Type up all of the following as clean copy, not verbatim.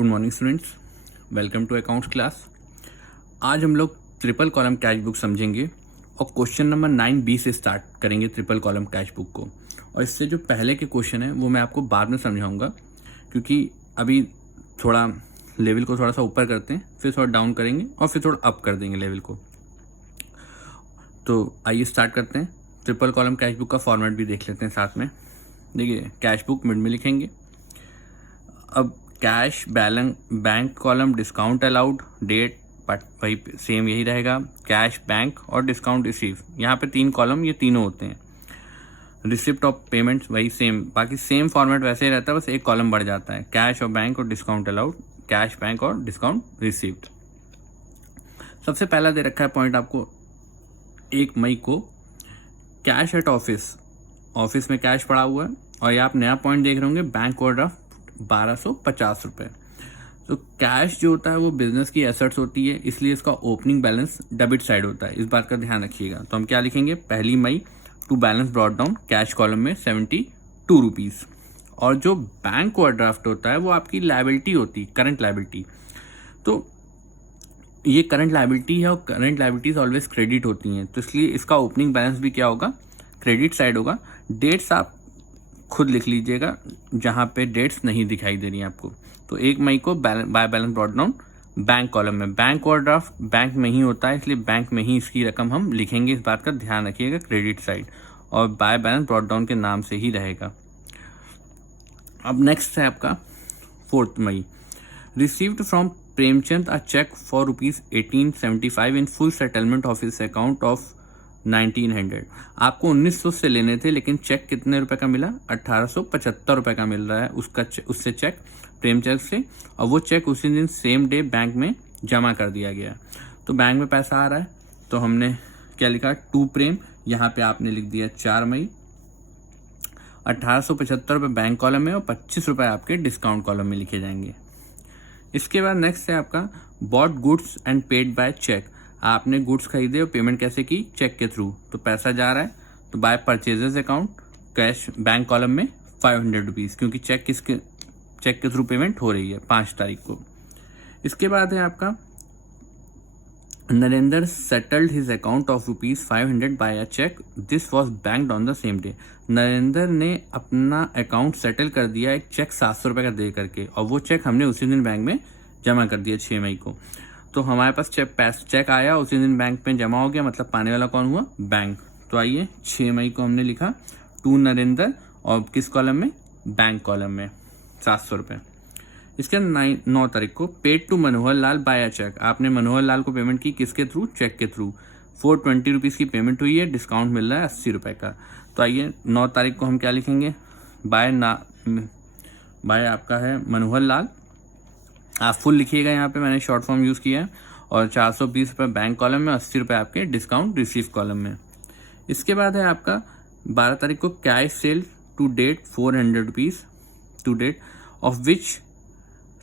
Good morning students, welcome to accounts class. आज हम लोग ट्रिपल कॉलम कैश बुक समझेंगे और क्वेश्चन नंबर 9B से स्टार्ट करेंगे ट्रिपल कॉलम कैश बुक को। और इससे जो पहले के क्वेश्चन है वो मैं आपको बाद में समझाऊंगा, क्योंकि अभी थोड़ा लेवल को थोड़ा सा ऊपर करते हैं, फिर थोड़ा डाउन करेंगे और फिर थोड़ा अप कर देंगे लेवल को। तो आइए स्टार्ट करते हैं। ट्रिपल कॉलम कैश बुक का फॉर्मेट भी देख लेते हैं साथ में। देखिए, कैश बुक मिड में लिखेंगे। अब cash balance bank column discount allowed date but वही सेम यही रहेगा। कैश बैंक और डिस्काउंट रिसीव, यहाँ पे 3 कॉलम ये तीनों होते हैं। रिसिप्ट ऑफ पेमेंट्स वही सेम, बाकी सेम फॉर्मेट वैसे ही रहता है, बस एक कॉलम बढ़ जाता है। कैश और बैंक और डिस्काउंट अलाउड, कैश बैंक और डिस्काउंट रिसीव्ड। सबसे पहला दे रखा है पॉइंट आपको 1 मई को कैश एट ऑफिस में कैश पड़ा हुआ है। और ये आप नया पॉइंट देख रहे होंगे, बैंक ओवरड्राफ्ट 1250 रुपये। तो कैश जो होता है वो बिजनेस की एसेट्स होती है, इसलिए इसका ओपनिंग बैलेंस डेबिट साइड होता है, इस बात का ध्यान रखिएगा। तो हम क्या लिखेंगे, 1 May to balance brought down cash column में 72 रुपीज़। और जो बैंक ओवरड्राफ्ट होता है वो आपकी लायबिलिटी होती है, करंट लायबिलिटी। तो ये करंट लायबिलिटी है और करंट लायबिलिटीज ऑलवेज क्रेडिट होती हैं, तो इसलिए इसका ओपनिंग बैलेंस भी क्या होगा, क्रेडिट साइड होगा। डेट्स आप खुद लिख लीजिएगा जहाँ पे डेट्स नहीं दिखाई दे रही हैं आपको। तो 1 मई को by balance brought down bank column में, बैंक ओवरड्राफ्ट बैंक में ही होता है, इसलिए बैंक में ही इसकी रकम हम लिखेंगे, इस बात का ध्यान रखिएगा, क्रेडिट साइड। और बाय बैलेंस ब्रॉट डाउन के नाम से ही रहेगा। अब नेक्स्ट है आपका 4 May, received from Premchand a cheque for ₹1875 in full settlement of his account of 1900। आपको 1900 से लेने थे, लेकिन चेक कितने रुपए का मिला, 1875 रुपए का मिल रहा है उससे चेक प्रेमचंद से। और वो चेक उसी दिन सेम डे बैंक में जमा कर दिया गया। तो बैंक में पैसा आ रहा है, तो हमने क्या लिखा, टू प्रेम, यहाँ पे आपने लिख दिया 4 मई। 1875 रुपये बैंक कॉलम में और 25 रुपये आपके डिस्काउंट कॉलम में लिखे जाएंगे। इसके बाद नेक्स्ट है आपका bought goods and paid by cheque. आपने गुड्स खरीदे और पेमेंट कैसे की, चेक के थ्रू। तो पैसा जा रहा है, तो by purchases account cash bank column में 500 रुपीज़, क्योंकि चेक के थ्रू पेमेंट हो रही है 5 तारीख को। इसके बाद है आपका Narendra settled his account of ₹500 by a cheque, this was banked on the same day. Narendra ने अपना अकाउंट सेटल कर दिया एक चेक 700 रुपये का दे करके, और वो चेक हमने उसी दिन बैंक में जमा कर दिया 6 मई को। तो हमारे पास चेक आया, उसी दिन बैंक में जमा हो गया, मतलब पाने वाला कौन हुआ, बैंक। तो आइए 6 मई को हमने लिखा टू नरेंद्र, और किस कॉलम में, बैंक कॉलम में 700 रुपये। इसके 9 तारीख को paid to Manohar Lal by cheque. आपने मनोहर लाल को पेमेंट की किसके थ्रू, चेक के थ्रू। 420 रुपीज़ की पेमेंट हुई है, डिस्काउंट मिल रहा है 80 रुपये का। तो आइए 9 तारीख को हम क्या लिखेंगे, बाय आपका है मनोहर लाल। आप फुल लिखिएगा, यहाँ पे मैंने शॉर्ट फॉर्म यूज़ किया है। और 420 रुपये बैंक कॉलम में, 80 रुपये आपके डिस्काउंट रिसीव कॉलम में। इसके बाद है आपका 12 तारीख को cash sale to date 400 rupees to date, of which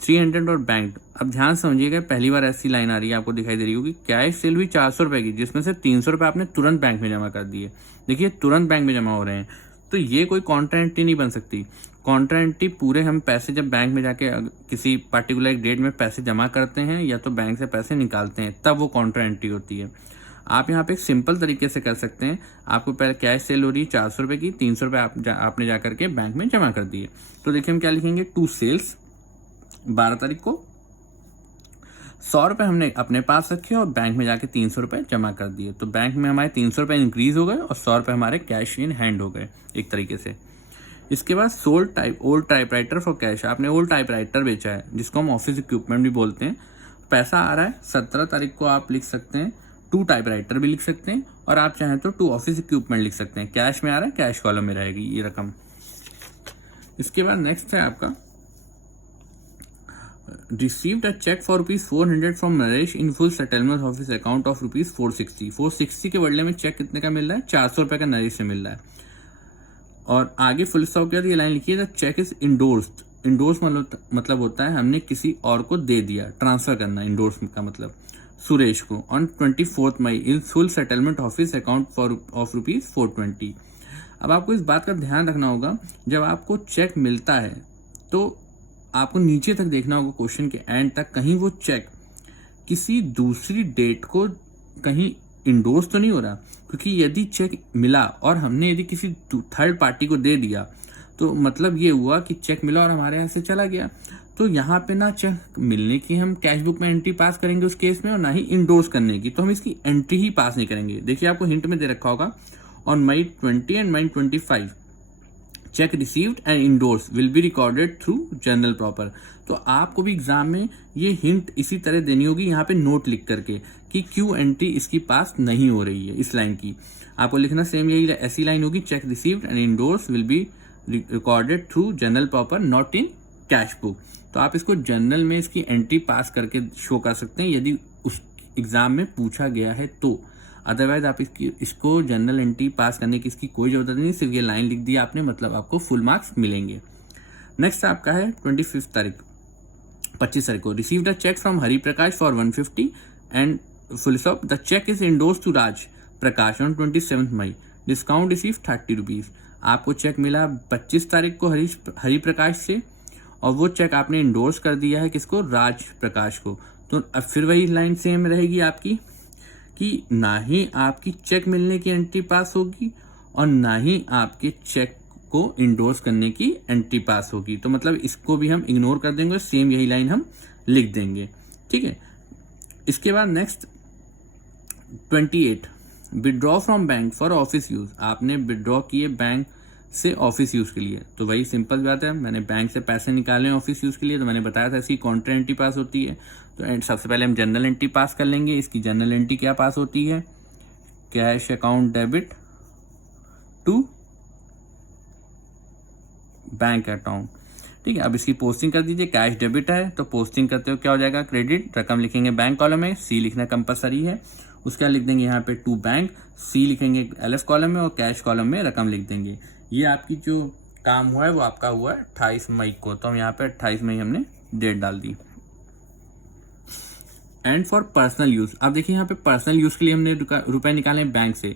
300 और बैंक। अब ध्यान समझिएगा, पहली बार ऐसी लाइन आ रही है, आपको दिखाई दे रही होगी, कैश सेल हुई 400 रुपये की, जिसमें से 300 रुपये आपने तुरंत बैंक में जमा कर दिए। देखिए, तुरंत बैंक में जमा हो रहे हैं, तो ये कोई कॉन्ट्रा एंट्री नहीं बन सकती। कॉन्ट्रा एंट्री पूरे हम पैसे जब बैंक में जाके किसी पर्टिकुलर एक डेट में पैसे जमा करते हैं या तो बैंक से पैसे निकालते हैं, तब वो कॉन्ट्रा एंट्री होती है। आप यहाँ पे एक सिंपल तरीके से कर सकते हैं। आपको पहले कैश सेल हो रही है 400 रुपये की, 300 रुपये आपने जा करके बैंक में जमा कर दिए। तो देखिए हम क्या लिखेंगे, टू सेल्स 12 तारीख को 100 रुपये हमने अपने पास रखे और बैंक में जाके 300 रुपये जमा कर दिए। तो बैंक में हमारे 300 रुपये इंक्रीज हो गए और 100 रुपये हमारे कैश इन हैंड हो गए एक तरीके से। इसके बाद sold old typewriter for cash. आपने ओल्ड टाइपराइटर बेचा है, जिसको हम ऑफिस इक्विपमेंट भी बोलते हैं। पैसा आ रहा है 17 तारीख को, आप लिख सकते हैं 2 टाइपराइटर भी लिख सकते हैं, और आप चाहें तो 2 ऑफिस इक्विपमेंट लिख सकते हैं। कैश में आ रहा है, कैश कॉलम में रहेगी ये रकम। इसके बाद नेक्स्ट है आपका received a check for ₹400 from Naresh in full settlement of his account of ₹460। 460 के बदले में चेक कितने का मिल रहा है, 400 रुपये का नरेश से मिल रहा है। और आगे फुल स्टॉप के बाद ये लाइन लिखिए, the cheque is endorsed. Endorse मतलब होता है हमने किसी और को दे दिया, ट्रांसफर करना, इंडोर्स का मतलब सुरेश को, on 24 May in full settlement of his account of ₹420। अब आपको इस बात का ध्यान रखना होगा, जब आपको चेक मिलता है तो आपको नीचे तक देखना होगा क्वेश्चन के एंड तक, कहीं वो चेक किसी दूसरी डेट को कहीं इंडोर्स तो नहीं हो रहा, क्योंकि यदि चेक मिला और हमने यदि किसी थर्ड पार्टी को दे दिया तो मतलब ये हुआ कि चेक मिला और हमारे यहाँ से चला गया। तो यहाँ पे ना चेक मिलने की हम कैश बुक में एंट्री पास करेंगे उस केस में, और ना ही इंडोर्स करने की, तो हम इसकी एंट्री ही पास नहीं करेंगे। देखिए आपको हिंट में दे रखा होगा on May 20 and May 25 cheque received and endorse will be recorded through journal proper. तो आपको भी एग्जाम में ये हिंट इसी तरह देनी होगी, यहाँ पे नोट लिख करके कि क्यों एंट्री इसकी पास नहीं हो रही है। इस लाइन की आपको लिखना सेम यही ऐसी लाइन होगी, cheque received and endorse will be recorded through journal proper not in cash book. तो आप इसको जनरल में इसकी एंट्री पास करके शो कर सकते हैं यदि उस एग्जाम में पूछा गया है तो। अदरवाइज आप इसको जनरल एंट्री पास करने की इसकी कोई जरूरत नहीं, सिर्फ ये लाइन लिख दी आपने, मतलब आपको फुल मार्क्स मिलेंगे। नेक्स्ट आपका है 25 तारीख को, received a cheque from Hari Prakash for 150 and full stop, the cheque is endorse to Raj Prakash on 27 May, discount receive 30 rupees. आपको चेक मिला 25 तारीख को हरि प्रकाश से, और वो चेक आपने इंडोर्स कर दिया है किसको, राज प्रकाश को। तो अब फिर वही लाइन सेम रहेगी आपकी कि ना ही आपकी चेक मिलने की एंट्री पास होगी और ना ही आपके चेक को इंडोर्स करने की एंट्री पास होगी। तो मतलब इसको भी हम इग्नोर कर देंगे, सेम यही लाइन हम लिख देंगे, ठीक है। इसके बाद next 28 withdraw from bank for office use. आपने विड्रॉ किए बैंक से ऑफिस यूज के लिए, तो वही सिंपल बात है, मैंने बैंक से पैसे निकाले ऑफिस यूज के लिए, तो मैंने बताया था इसकी कॉन्ट्रा एंट्री पास होती है। तो सबसे पहले हम जनरल एंट्री पास कर लेंगे। इसकी जनरल एंट्री क्या पास होती है, cash account debit to bank account, ठीक है। अब इसकी पोस्टिंग कर दीजिए, कैश डेबिट है तो पोस्टिंग करते हो क्या हो जाएगा, क्रेडिट, रकम लिखेंगे बैंक कॉलम में, सी लिखना कंपलसरी है, उसका लिख देंगे यहाँ पे टू बैंक, सी लिखेंगे एलएफ कॉलम में और कैश कॉलम में रकम लिख देंगे। ये आपकी जो काम हुआ है वो आपका हुआ है 28 मई को, तो हम यहाँ पे 28 मई हमने डेट डाल दी। एंड फॉर पर्सनल यूज, अब देखिए यहाँ पे पर्सनल यूज के लिए हमने रुपए निकाले बैंक से,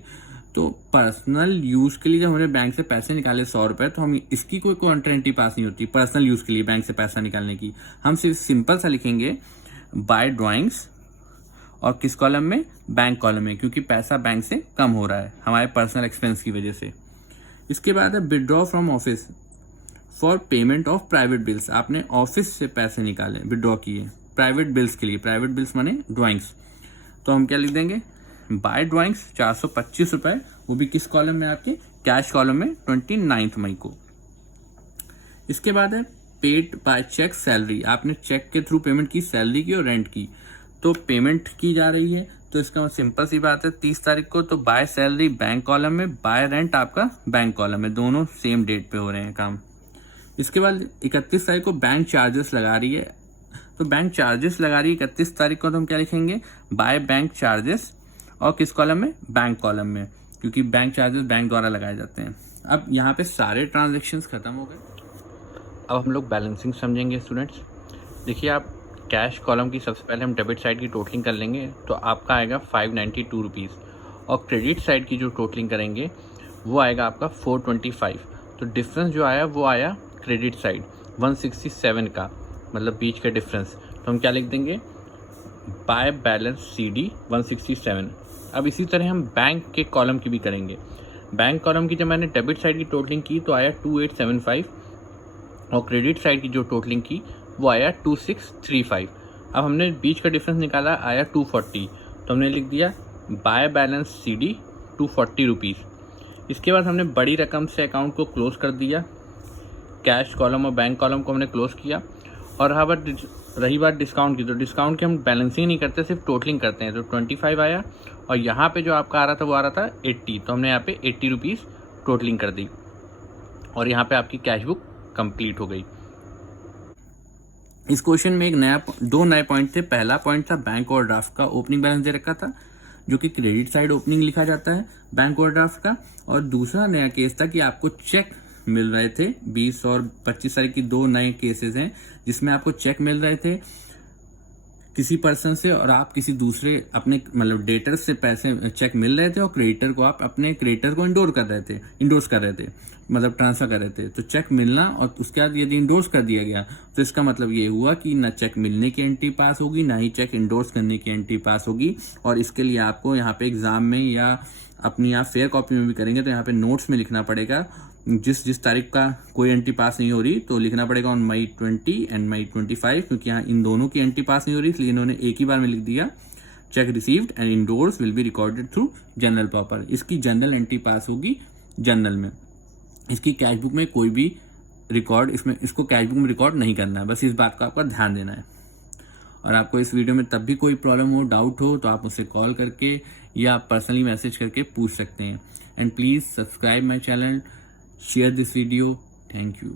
तो पर्सनल यूज के लिए जब हमने बैंक से पैसे निकाले 100 रुपए, तो हम इसकी कोई कॉन्ट्रा एंट्री पास नहीं होती पर्सनल यूज के लिए बैंक से पैसा निकालने की। हम सिर्फ सिंपल सा लिखेंगे बाय ड्राइंग्स और किस कॉलम में, बैंक कॉलम में, क्योंकि पैसा बैंक से कम हो रहा है हमारे पर्सनल एक्सपेंस की वजह से। इसके बाद है withdraw from office for payment of private bills. आपने ऑफिस से पैसे निकाले, विड्रॉ किए प्राइवेट बिल्स के लिए, प्राइवेट बिल्स माने ड्राइंग्स, तो हम क्या लिख देंगे, बाय ड्राइंग्स 425 रुपए, वो भी किस कॉलम में, आपके कैश कॉलम में 29 मई को। इसके बाद है पेड बाय चेक सैलरी। आपने चेक के थ्रू पेमेंट की, सैलरी की और रेंट की, तो पेमेंट की जा रही है, तो इसका सिंपल सी बात है 30 तारीख को, तो बाय सैलरी बैंक कॉलम में, बाय रेंट आपका बैंक कॉलम में, दोनों सेम डेट पे हो रहे हैं काम। इसके बाद 31 तारीख को बैंक चार्जेस लगा रही है, तो बैंक चार्जेस लगा रही है 31 तारीख को, तो हम क्या लिखेंगे, बाय बैंक चार्जेस और किस कॉलम में, बैंक कॉलम में, क्योंकि बैंक चार्जेस बैंक द्वारा लगाए जाते हैं। अब यहाँ पे सारे ट्रांजेक्शन्स खत्म हो गए, अब हम लोग बैलेंसिंग समझेंगे स्टूडेंट्स। देखिए आप कैश कॉलम की सबसे पहले हम डेबिट साइड की टोटलिंग कर लेंगे, तो आपका आएगा 592 रुपीज़, और क्रेडिट साइड की जो टोटलिंग करेंगे वो आएगा आपका 425। तो डिफरेंस जो आया वो आया क्रेडिट साइड 167 का, मतलब बीच का डिफरेंस, तो हम क्या लिख देंगे, बाय बैलेंस CD 167। अब इसी तरह हम बैंक के कॉलम की भी करेंगे। बैंक कॉलम की जब मैंने डेबिट साइड की टोटलिंग की तो आया 2875, और क्रेडिट साइड की जो टोटलिंग की वो आया 2635। अब हमने बीच का डिफरेंस निकाला, आया 240, तो हमने लिख दिया बाय बैलेंस CD 240 रुपीज़। इसके बाद हमने बड़ी रकम से अकाउंट को क्लोज कर दिया, कैश कॉलम और बैंक कॉलम को हमने क्लोज किया। और रही बात डिस्काउंट की, तो डिस्काउंट की हम बैलेंसिंग नहीं करते, सिर्फ टोटलिंग करते हैं, तो 25 आया, और यहाँ पे जो आपका आ रहा था वो आ रहा था 80, तो हमने यहाँ पे 80 रुपीज़ टोटलिंग कर दी, और यहाँ पे आपकी कैश बुक कंप्लीट हो गई। इस क्वेश्चन में दो नए पॉइंट थे। पहला पॉइंट था बैंक ओवरड्राफ्ट का ओपनिंग बैलेंस दे रखा था, जो कि क्रेडिट साइड ओपनिंग लिखा जाता है बैंक ओवरड्राफ्ट का, और दूसरा नया केस था कि आपको चेक मिल रहे थे 20 और 25 तारीख की, दो नए केसेस हैं जिसमें आपको चेक मिल रहे थे किसी पर्सन से और आप किसी दूसरे अपने मतलब डेटर से पैसे चेक मिल रहे थे और क्रेडिटर को आप अपने क्रेडिटर को इंडोर्स कर रहे थे मतलब ट्रांसफर कर रहे थे। तो चेक मिलना और उसके बाद यदि इंडोर्स कर दिया गया तो इसका मतलब ये हुआ कि ना चेक मिलने की एंट्री पास होगी, ना ही चेक इंडोर्स करने की एंट्री पास होगी। और इसके लिए आपको यहाँ पे एग्जाम में या अपनी आप फेयर कॉपी में भी करेंगे तो यहाँ पे नोट्स में लिखना पड़ेगा, जिस तारीख का कोई एंट्री पास नहीं हो रही तो लिखना पड़ेगा ऑन May 20 एंड May 25, क्योंकि यहाँ इन दोनों की एंट्री पास नहीं हो रही इसलिए इन्होंने एक ही बार में लिख दिया cheque received and endorse will be recorded through journal proper. इसकी जनरल एंट्री पास होगी जनरल में, इसकी कैश बुक में कोई भी रिकॉर्ड इसको कैश बुक में रिकॉर्ड नहीं करना है, बस इस बात का आपका ध्यान देना है। और आपको इस वीडियो में तब भी कोई प्रॉब्लम हो, डाउट हो तो आप मुझसे कॉल करके या पर्सनली मैसेज करके पूछ सकते हैं। And please subscribe my channel, share this video. Thank you.